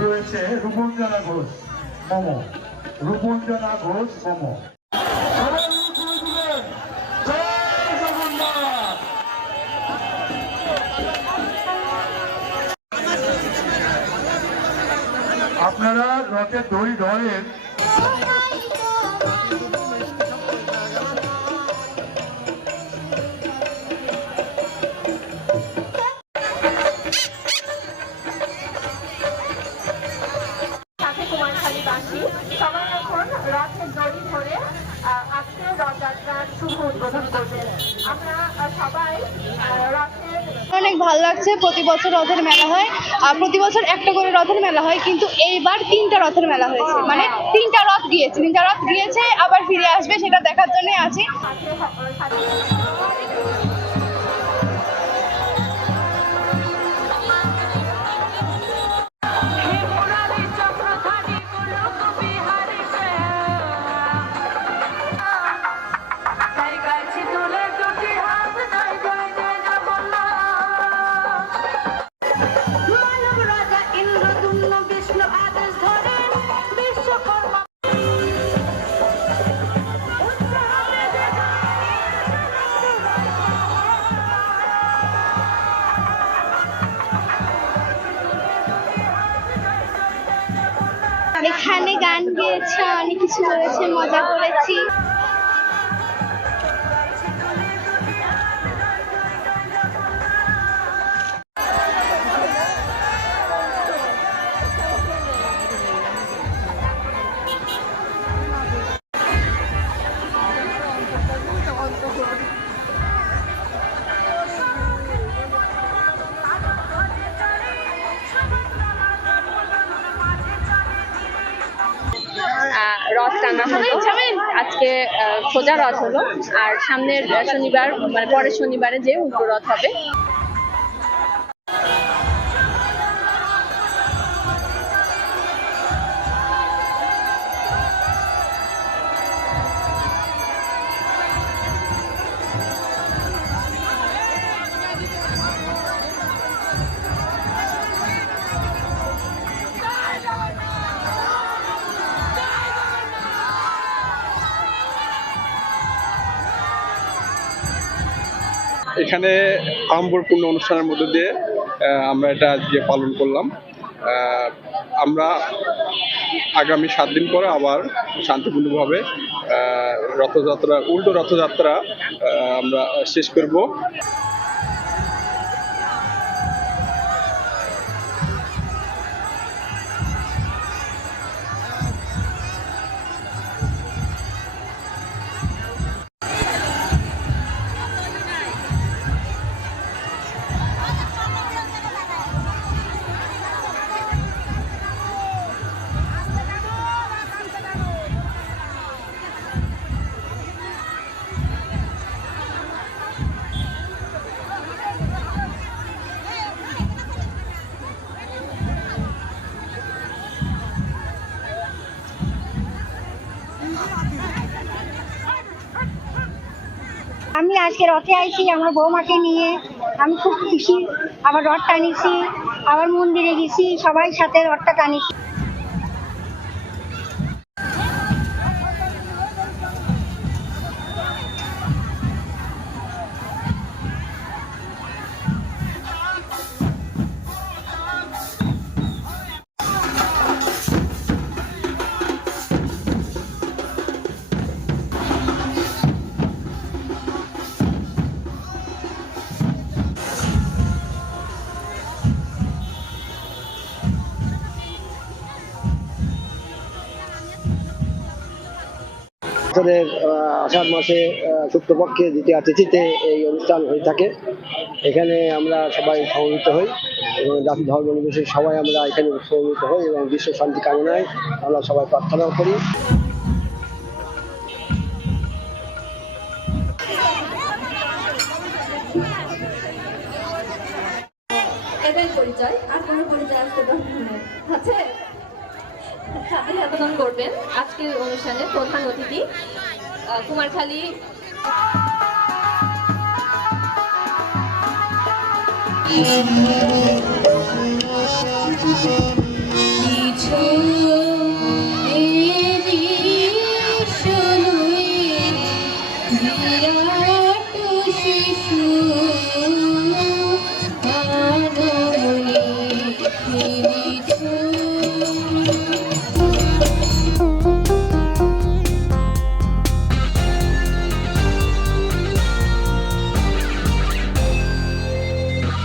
রয়েছে রূপঞ্জনা ঘোষ মোমো, রূপঞ্জনা ঘোষ মোমো। আপনারা রথের দড়ি ধরেন। কুমারখালীবাসী সবাই এখন রথের দড়ি ধরে আজকে রথযাত্রার শুভ উদ্বোধন করবেন। আমরা সবাই রথের অনেক ভালো লাগছে। প্রতি বছর রথের মেলা হয়, আর প্রতি বছর একটা করে রথের মেলা হয়, কিন্তু এইবার 3টা রথের মেলা হয়েছে, মানে 3টা রথ গিয়েছে আবার ফিরে আসবে, সেটা দেখার জন্য আছি। এখানে গান গেয়েছে, অনেক কিছু করেছে, মজা করেছি। রথ টানা হলো আজকে, সোজা রথ হলো, আর সামনের শনিবার মানে পরের শনিবারে যে উল্টো রথ হবে। এখানে আড়ম্বরপূর্ণ অনুষ্ঠানের মধ্যে দিয়ে আমরা এটা আজকে পালন করলাম। আমরা আগামী 7 দিন পরে আবার শান্তিপূর্ণভাবে উল্টো রথযাত্রা আমরা শেষ করব। আমি আজকে রথে আইছি আমার বৌমাকে নিয়ে, আমি খুব খুশি। আবার রথ টানিছি, আবার মন্দিরে গেছি, সবাই সাথে রথটা টানিছি। বছরের আষাঢ় মাসে শুক্লপক্ষে দ্বিতীয় তিথিতে এই অনুষ্ঠান হয়ে থাকে। এখানে আমরা সবাই সমবেত হই এবং জাতি ধর্ম নির্বিশেষে সবাই আমরা এখানে সমবেত হই এবং বিশ্ব শান্তি কামনায় আমরা সবাই প্রার্থনাও করি। পরিচয় আর কোনো পরিচয় আসতে আছে সাথে সাথে করবেন আজকের অনুষ্ঠানে প্রধান অতিথি কুমারখালী